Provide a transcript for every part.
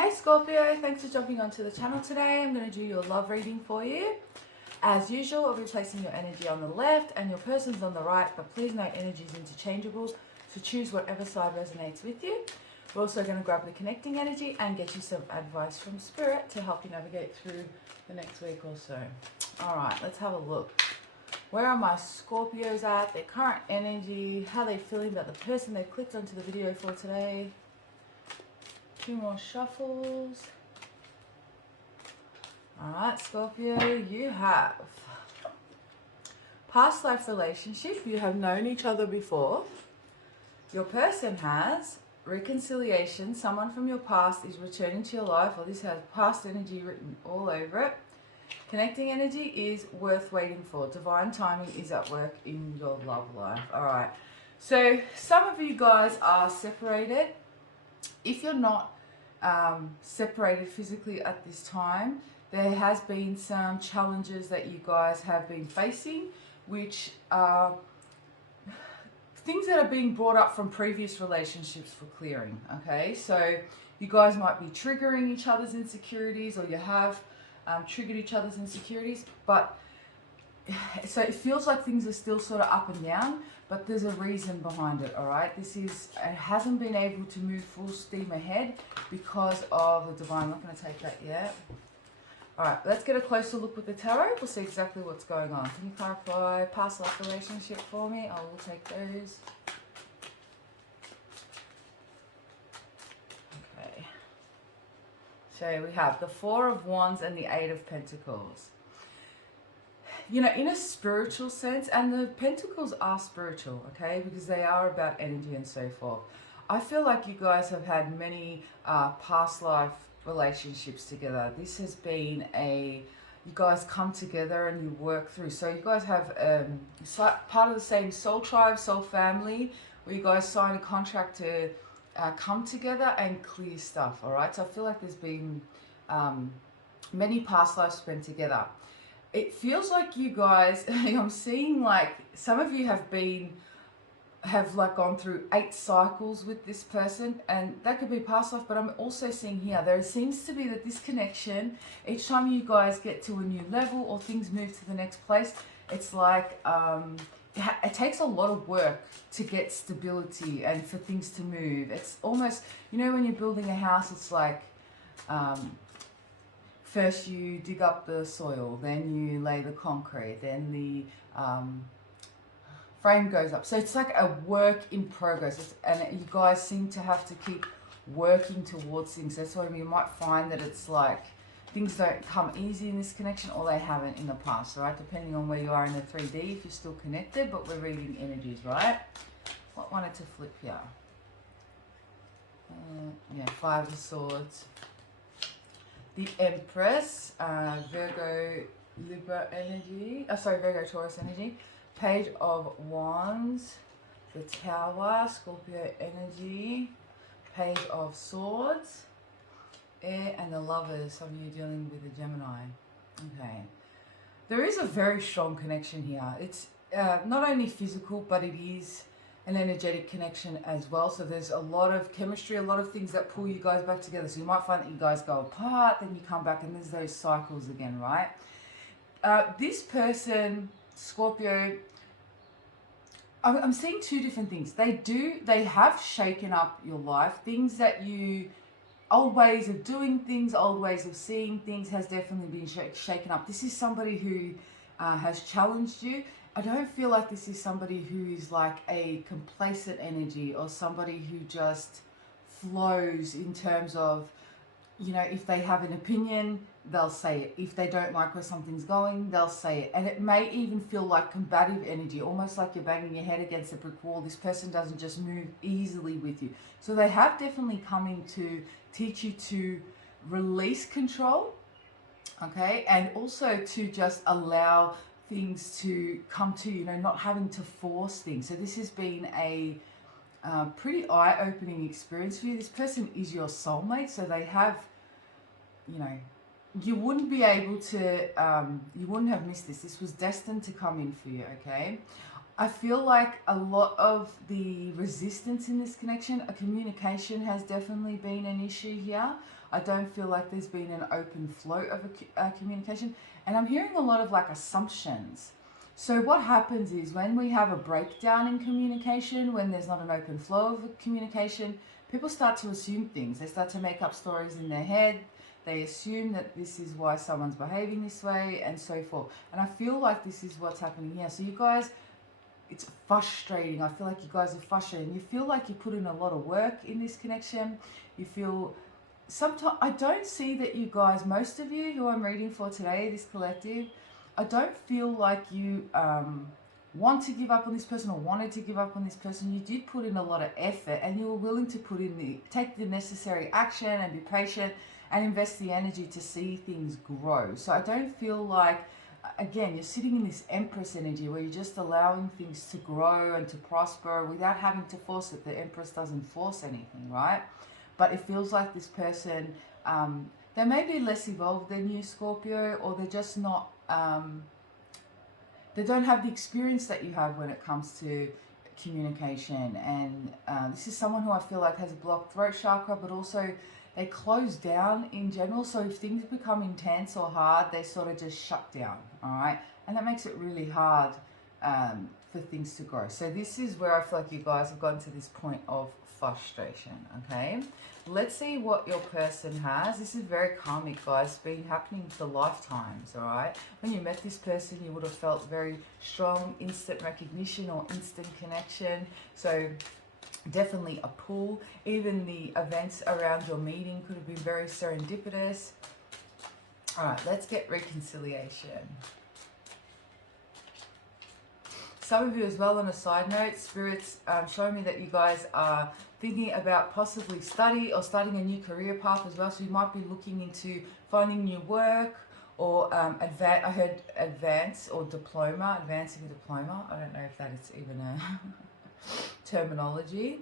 Hey Scorpio, thanks for jumping onto the channel today. I'm going to do your love reading for you. As usual, I'll be placing your energy on the left and your person's on the right, but please note energy is interchangeable, so choose whatever side resonates with you. We're also going to grab the connecting energy and get you some advice from Spirit to help you navigate through the next week or so. Alright, let's have a look. Where are my Scorpios at? Their current energy, how they're feeling about the person they clicked onto the video for today. Two more shuffles. Alright, Scorpio, you have past life relationship. You have known each other before. Your person has reconciliation. Someone from your past is returning to your life, or this has past energy written all over it. Connecting energy is worth waiting for. Divine timing is at work in your love life. Alright, so some of you guys are separated. If you're not separated physically at this time, there has been some challenges that you guys have been facing, which are things that are being brought up from previous relationships for clearing. Okay, so you guys might be triggering each other's insecurities, or you have triggered each other's insecurities, but so it feels like things are still sort of up and down, but there's a reason behind it. All right, it hasn't been able to move full steam ahead because of the divine. I'm not going to take that yet. All right, let's get a closer look with the tarot. We'll see exactly what's going on. Can you clarify past life relationship for me? I will take those. Okay, so we have the Four of Wands and the Eight of Pentacles. You know, in a spiritual sense, and the pentacles are spiritual, okay, because they are about energy and so forth. I feel like you guys have had many past life relationships together. This has been you guys come together and you work through. So you guys have part of the same soul tribe, soul family, where you guys sign a contract to come together and clear stuff, all right? So I feel like there's been many past lives spent together. It feels like you guys, I'm seeing like some of you have like gone through 8 cycles with this person, and that could be past life, but I'm also seeing here, there seems to be that this connection, each time you guys get to a new level or things move to the next place, it's like it takes a lot of work to get stability and for things to move. It's almost, you know, when you're building a house, it's like first you dig up the soil, then you lay the concrete, then the frame goes up. So it's like a work in progress, and you guys seem to have to keep working towards things. That's why you might find that it's like things don't come easy in this connection, or they haven't in the past, right? Depending on where you are in the 3D, if you're still connected, but we're reading energies, right? What wanted to flip here? Yeah, Five of Swords. The Empress, Virgo, Libra energy, Virgo, Taurus energy, Page of Wands, the Tower, Scorpio energy, Page of Swords, Air, and the Lovers. Some of you dealing with a Gemini. Okay. There is a very strong connection here. It's not only physical, but it is an energetic connection as well. So there's a lot of chemistry, a lot of things that pull you guys back together. So you might find that you guys go apart, then you come back, and there's those cycles again, right? This person, Scorpio, I'm seeing 2 different things. They have shaken up your life. Things that old ways of doing things, old ways of seeing things has definitely been shaken up. This is somebody who has challenged you. I don't feel like this is somebody who is like a complacent energy, or somebody who just flows in terms of, you know, if they have an opinion, they'll say it. If they don't like where something's going, they'll say it. And it may even feel like combative energy, almost like you're banging your head against a brick wall. This person doesn't just move easily with you. So they have definitely come in to teach you to release control, okay? And also to just allow things to come to you, not having to force things. So this has been a pretty eye-opening experience for you. This person is your soulmate, so they have, you wouldn't be able to, you wouldn't have missed this. This was destined to come in for you, okay? I feel like a lot of the resistance in this connection, a communication has definitely been an issue here. I don't feel like there's been an open flow of a communication. And I'm hearing a lot of like assumptions. So what happens is when we have a breakdown in communication, when there's not an open flow of communication, people start to assume things. They start to make up stories in their head. They assume that this is why someone's behaving this way and so forth. And I feel like this is what's happening here. So you guys, it's frustrating. I feel like you guys are frustrated. You feel like you put in a lot of work in this connection. You feel sometimes, I don't see that you guys, most of you who I'm reading for today, this collective, I don't feel like you want to give up on this person or wanted to give up on this person. You did put in a lot of effort and you were willing to put in take the necessary action and be patient and invest the energy to see things grow. So I don't feel like, again, you're sitting in this Empress energy where you're just allowing things to grow and to prosper without having to force it. The Empress doesn't force anything, right? But it feels like this person, they may be less evolved than you, Scorpio, or they're just not, they don't have the experience that you have when it comes to communication. And this is someone who I feel like has a blocked throat chakra, but also they close down in general. So if things become intense or hard, they sort of just shut down, all right? And that makes it really hard for things to grow. So this is where I feel like you guys have gotten to this point of frustration, okay? Let's see what your person has. This is very karmic, guys. It's been happening for lifetimes, all right? When you met this person, you would have felt very strong, instant recognition or instant connection. So definitely a pull. Even the events around your meeting could have been very serendipitous. All right, let's get reconciliation. Some of you as well, on a side note, spirits show me that you guys are thinking about possibly starting a new career path as well. So you might be looking into finding new work or I heard advance or diploma, advancing a diploma. I don't know if that is even a terminology.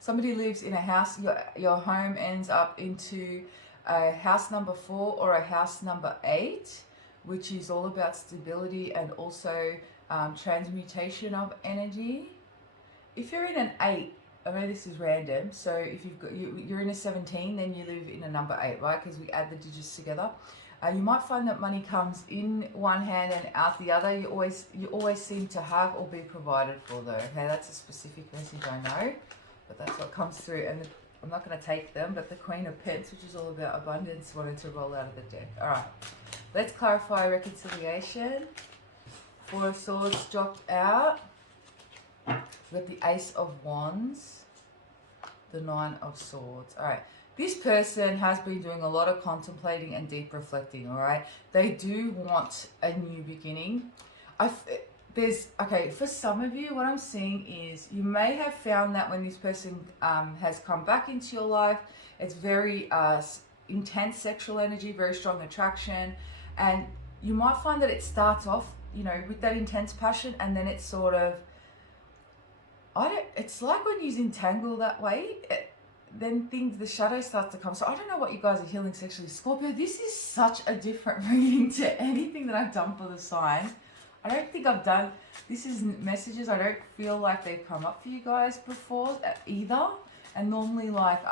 Somebody lives in a house, your home ends up into a house number 4 or a house number 8, which is all about stability and also transmutation of energy. If you're in an 8, I mean this is random, so if you're in a 17, then you live in a number 8, right? Because we add the digits together. You might find that money comes in one hand and out the other. You always seem to have or be provided for, though. Okay, that's a specific message, I know, but that's what comes through. And I'm not going to take them, but the Queen of Pentacles, which is all about abundance, wanted to roll out of the deck. All right, let's clarify reconciliation. 4 of Swords dropped out. We've got the Ace of Wands, the 9 of Swords. All right. This person has been doing a lot of contemplating and deep reflecting, all right? They do want a new beginning. Okay, for some of you, what I'm seeing is you may have found that when this person has come back into your life, it's very intense sexual energy, very strong attraction, and you might find that it starts off, you know, with that intense passion, and then it's sort of, it's like when you entangle that way, then the shadow starts to come. So I don't know what you guys are healing sexually. Scorpio, this is such a different reading to anything that I've done for the signs. I don't think I've done, this is messages, I don't feel like they've come up for you guys before either. And normally like,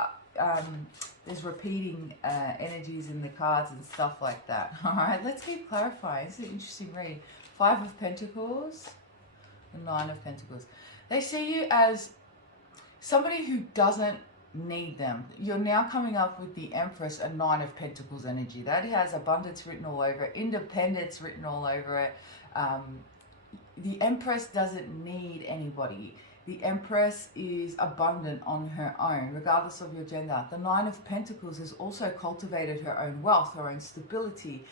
there's repeating energies in the cards and stuff like that. All right, let's keep clarifying. This is an interesting read. 5 of Pentacles, the 9 of Pentacles. They see you as somebody who doesn't need them. You're now coming up with the Empress, a 9 of Pentacles energy. That has abundance written all over it, independence written all over it. The Empress doesn't need anybody. The Empress is abundant on her own, regardless of your gender. The 9 of Pentacles has also cultivated her own wealth, her own stability.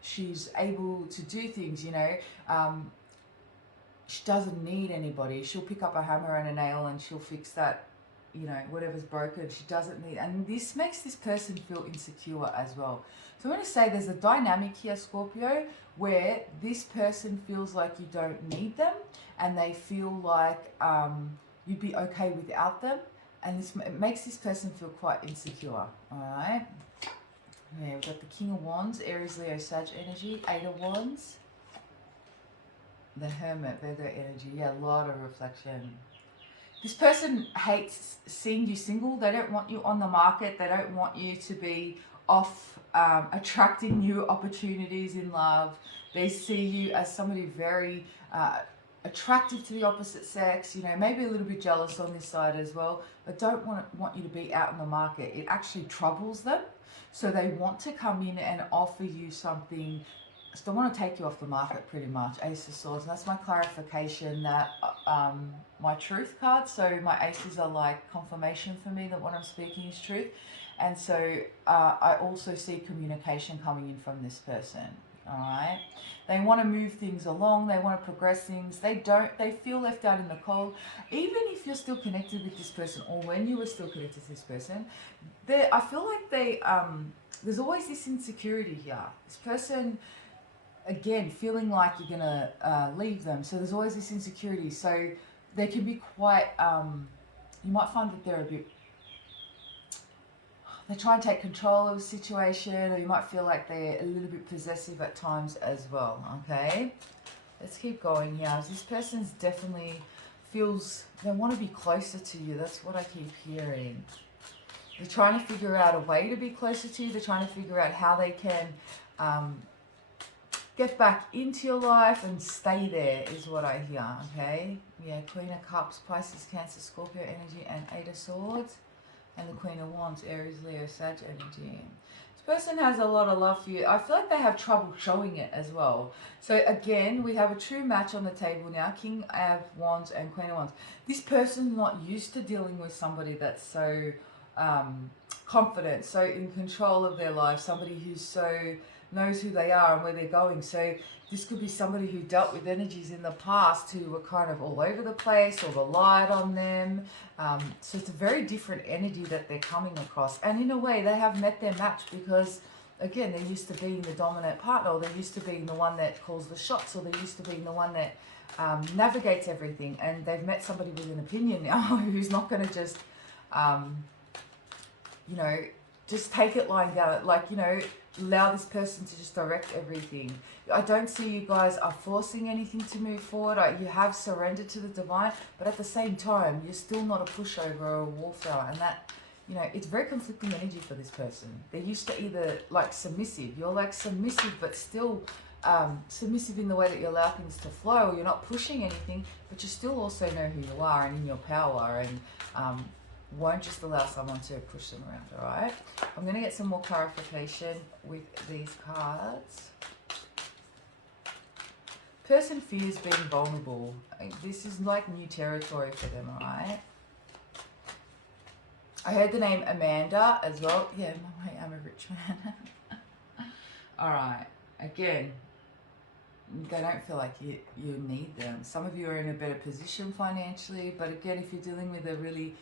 She's able to do things, you know. She doesn't need anybody. She'll pick up a hammer and a nail and she'll fix that, you know, whatever's broken. She doesn't need, and this makes this person feel insecure as well. So I'm going to say there's a dynamic here, Scorpio, where this person feels like you don't need them and they feel like you'd be okay without them, and it makes this person feel quite insecure. All right, yeah, we've got the King of Wands, Aries, Leo, Sag energy, 8 of Wands, the Hermit, Virgo energy. Yeah, a lot of reflection. This person hates seeing you single. They don't want you on the market. They don't want you to be off attracting new opportunities in love. They see you as somebody very attractive to the opposite sex, you know, maybe a little bit jealous on this side as well, but don't want you to be out in the market. It actually troubles them. So they want to come in and offer you something. So they want to take you off the market pretty much. Ace of Swords. And that's my clarification that my truth card. So my aces are like confirmation for me that what I'm speaking is truth. And so I also see communication coming in from this person. All right. They want to move things along. They want to progress things. They feel left out in the cold. Even if you're still connected with this person, or when you were still connected to this person, I feel like there's always this insecurity here. This person, again, feeling like you're going to leave them. So there's always this insecurity. So they can be quite, you might find that they're a bit, they try and take control of a situation, or you might feel like they're a little bit possessive at times as well, okay? Let's keep going here. This person's definitely feels, they want to be closer to you. That's what I keep hearing. They're trying to figure out a way to be closer to you. They're trying to figure out how they can get back into your life and stay there is what I hear, okay? Yeah, Queen of Cups, Pisces, Cancer, Scorpio energy, and Eight of Swords. And the Queen of Wands, Aries, Leo, Sag energy. This person has a lot of love for you. I feel like they have trouble showing it as well. So again, we have a true match on the table now. King of Wands and Queen of Wands. This person's not used to dealing with somebody that's so confident, so in control of their life, somebody who's so knows who they are and where they're going. So this could be somebody who dealt with energies in the past who were kind of all over the place or relied on them. So it's a very different energy that they're coming across. And in a way, they have met their match because, again, they're used to being the dominant partner, or they're used to being the one that calls the shots, or they're used to being the one that navigates everything. And they've met somebody with an opinion now who's not going to just, you know, just take it lying down, like, you know, allow this person to just direct everything. I don't see you guys are forcing anything to move forward. You have surrendered to the divine, but at the same time, you're still not a pushover or a wallflower. And that, you know, it's very conflicting energy for this person. They're used to either like submissive. You're like submissive, but still submissive in the way that you allow things to flow. Or you're not pushing anything, but you still also know who you are and in your power, and won't just allow someone to push them around, all right? I'm going to get some more clarification with these cards. Person fears being vulnerable. This is like new territory for them, all right? I heard the name Amanda as well. Yeah, I'm a rich man. All right, again, they don't feel like you need them. Some of you are in a better position financially, but again, if you're dealing with a really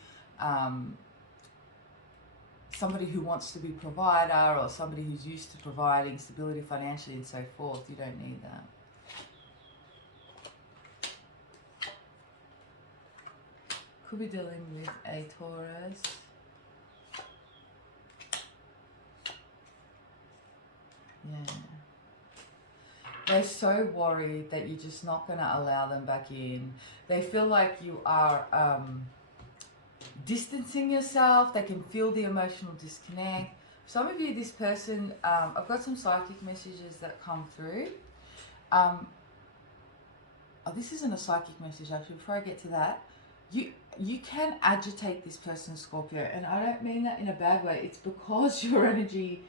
somebody who wants to be provider, or somebody who's used to providing stability financially and so forth, you don't need that. Could be dealing with a Taurus. Yeah. They're so worried that you're just not going to allow them back in. They feel like you are distancing yourself. They can feel the emotional disconnect. Some of you, this person, I've got some psychic messages that come through. Oh, this isn't a psychic message actually. Before I get to that, you can agitate this person, Scorpio, and I don't mean that in a bad way. It's because your energy,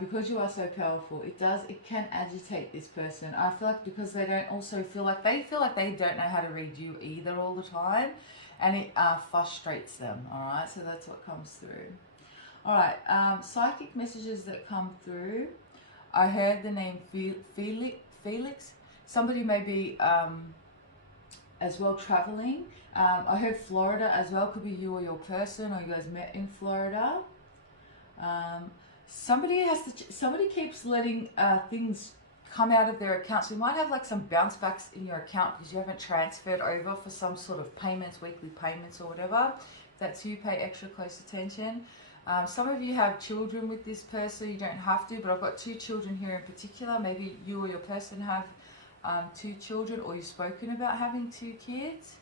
because you are so powerful, it can agitate this person. I feel like because they don't also feel like they don't know how to read you either all the time. And it frustrates them, all right? So that's what comes through. All right, psychic messages that come through. I heard the name Felix. Somebody may be as well traveling. I heard Florida as well. Could be you or your person, or you guys met in Florida. Somebody keeps letting things come out of their account. So you might have like some bounce backs in your account because you haven't transferred over for some sort of payments, weekly payments or whatever. That's who you pay extra close attention. Some of you have children with this person. You don't have to, but I've got 2 children here in particular. Maybe you or your person have 2 children, or you've spoken about having 2 kids.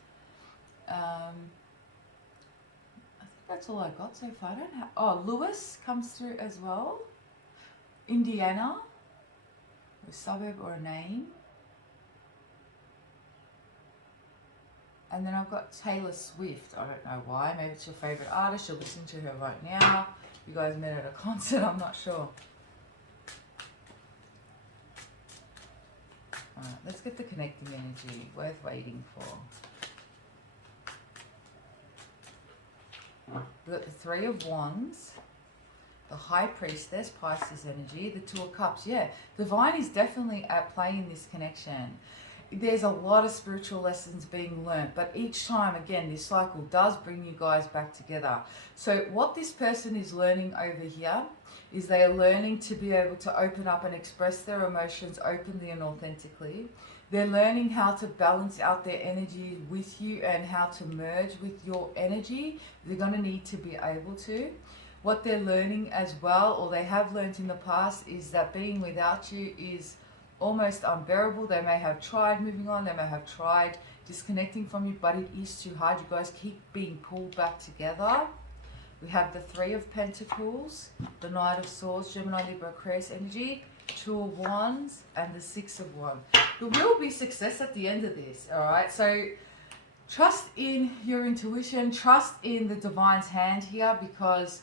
That's all I got so far. I don't have... Oh, Lewis comes through as well. Indiana. A suburb or a name. And then I've got Taylor Swift. I don't know why. Maybe it's your favourite artist. You're listening to her right now. You guys met at a concert. I'm not sure. Alright, let's get the connecting energy. Worth waiting for. We've got the Three of Wands. The High Priestess, Pisces energy. The Two of Cups. Yeah, Divine is definitely at play in this connection. There's a lot of spiritual lessons being learned, but each time, again, this cycle does bring you guys back together. So what this person is learning over here is they are learning to be able to open up and express their emotions openly and authentically. They're learning how to balance out their energy with you and how to merge with your energy. They're going to need to be able to. What they're learning as well, or they have learned in the past, is that being without you is almost unbearable. They may have tried moving on, they may have tried disconnecting from you, but it is too hard. You guys keep being pulled back together. We have the Three of Pentacles, the Knight of Swords, Gemini, Libra, Aquarius energy, Two of Wands, and the Six of Wands. There will be success at the end of this, all right? So trust in your intuition, trust in the Divine's hand here, because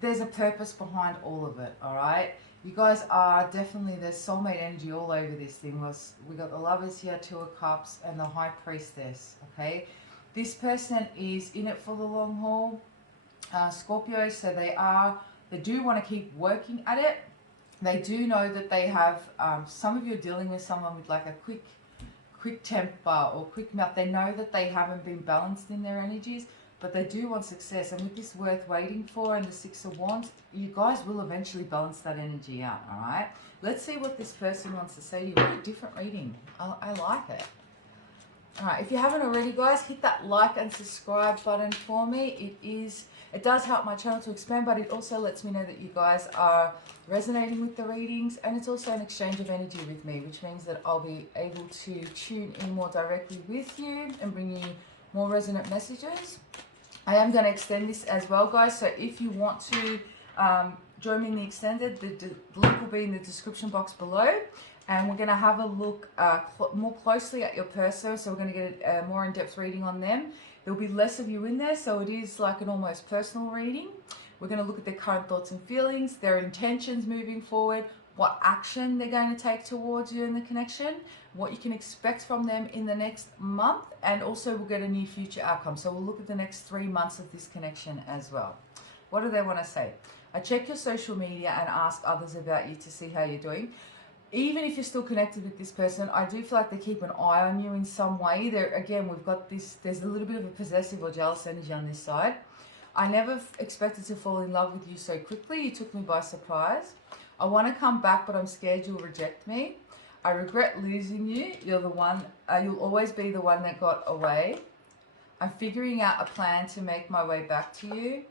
there's a purpose behind all of it, all right? You guys are definitely, there's soulmate energy all over this thing. We got the Lovers here, Two of Cups, and the High Priestess, okay? This person is in it for the long haul, Scorpio, so they do want to keep working at it. They do know that they have, some of you are dealing with someone with like a quick temper or quick mouth. They know that they haven't been balanced in their energies, but they do want success. And with this worth waiting for and the Six of Wands, you guys will eventually balance that energy out, all right? Let's see what this person wants to say to you. What a different reading. I like it. All right, if you haven't already, guys, hit that like and subscribe button for me. It does help my channel to expand, but it also lets me know that you guys are resonating with the readings, and it's also an exchange of energy with me, which means that I'll be able to tune in more directly with you and bring you more resonant messages. I am going to extend this as well, guys, so if you want to join me in the extended, the link will be in the description box below, and we're going to have a look more closely at your person, so we're going to get a more in-depth reading on them. There'll be less of you in there, so it is like an almost personal reading. We're going to look at their current thoughts and feelings, their intentions moving forward, what action they're going to take towards you in the connection, what you can expect from them in the next month, and also we'll get a new future outcome. So we'll look at the next 3 months of this connection as well. What do they want to say? I check your social media and ask others about you to see how you're doing. Even if you're still connected with this person, I do feel like they keep an eye on you in some way. Again, we've got this, there's a little bit of a possessive or jealous energy on this side. I never expected to fall in love with you so quickly. You took me by surprise. I want to come back, but I'm scared you'll reject me. I regret losing you. You're the one, you'll always be the one that got away. I'm figuring out a plan to make my way back to you.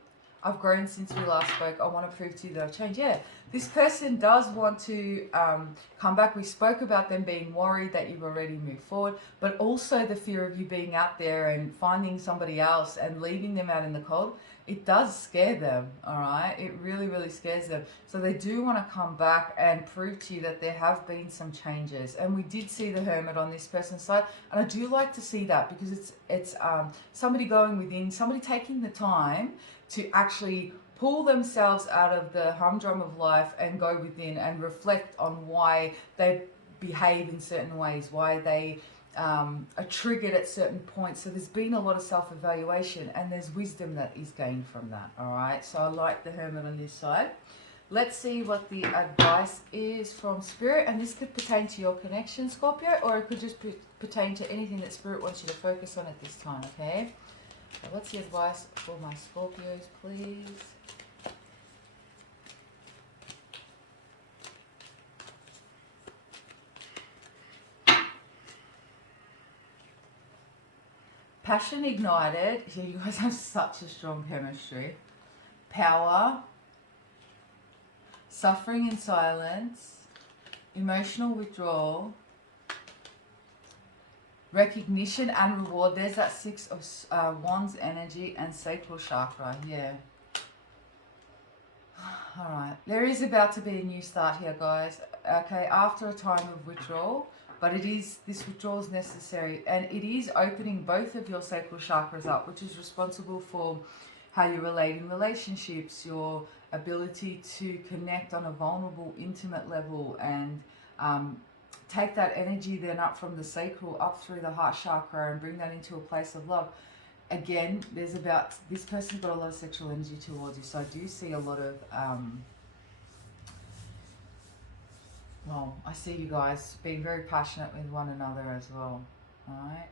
I've grown since we last spoke. I want to prove to you that I've changed. Yeah, this person does want to come back. We spoke about them being worried that you've already moved forward, but also the fear of you being out there and finding somebody else and leaving them out in the cold. It does scare them, all right? It really, really scares them. So they do want to come back and prove to you that there have been some changes. And we did see the Hermit on this person's side. And I do like to see that because it's somebody going within, somebody taking the time to actually pull themselves out of the humdrum of life and go within and reflect on why they behave in certain ways, why they are triggered at certain points. So there's been a lot of self-evaluation and there's wisdom that is gained from that, all right? So I like the Hermit on this side. Let's see what the advice is from Spirit, and this could pertain to your connection, Scorpio, or it could just pertain to anything that Spirit wants you to focus on at this time, okay? So what's the advice for my Scorpios, please? Passion ignited. Yeah, you guys have such a strong chemistry. Power. Suffering in silence. Emotional withdrawal. recognition and reward. There's that Six of Wands energy and sacral chakra. Yeah. All right. There is about to be a new start here, guys. Okay, after a time of withdrawal, but this withdrawal is necessary, and it is opening both of your sacral chakras up, which is responsible for how you relate in relationships, your ability to connect on a vulnerable, intimate level, and take that energy then up from the sacral up through the heart chakra and bring that into a place of love. Again, this person's got a lot of sexual energy towards you, so I do see a lot of well, I see you guys being very passionate with one another as well. Alright,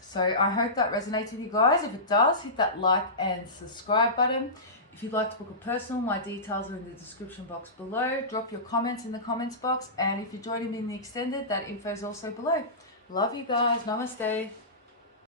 so I hope that resonates with you guys. If it does, hit that like and subscribe button. If you'd like to book a personal, my details are in the description box below. Drop your comments in the comments box, and if you're joining me in the extended, that info is also below. Love you guys. Namaste.